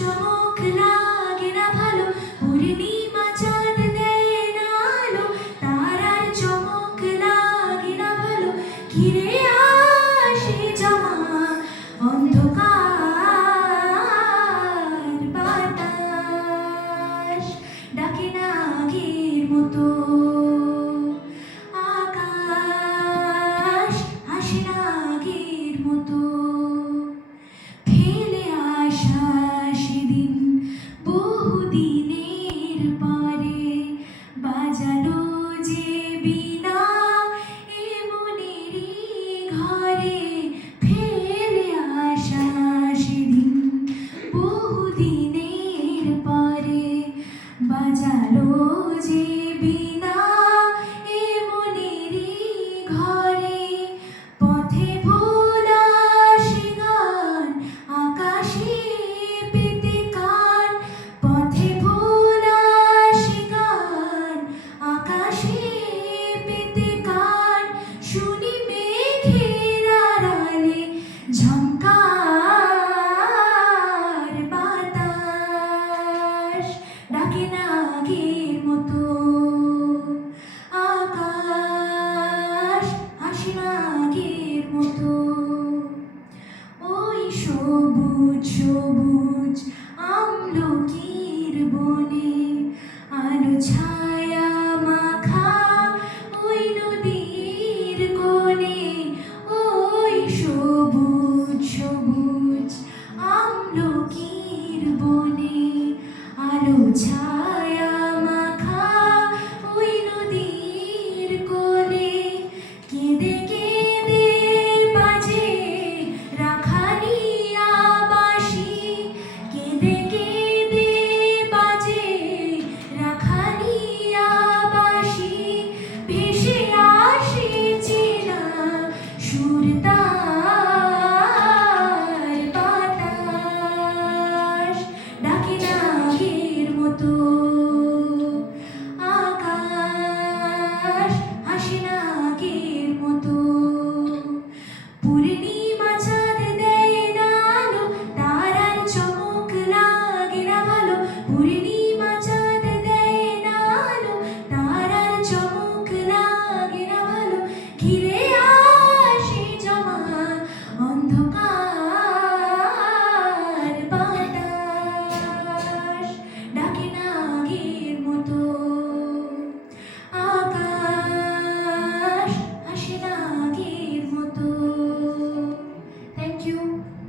চমক লাগে না ভালো, পূর্ণিমা চাঁদ দেয় না আলো, তারার চমক লাগে না ভালো, ঘিরে আসে জমা অন্ধকার বাতাস, ডাকে না আগের মতো আকাশ, হাসে না আগের মতো। ফেলে আসা সেদিন বহুদিনের পরে, বাজালো যে বীণা এ মনেরই ঘরে। ফেলে আসা সেদিন বহুদিনের পরে, বাজালো যে বীণা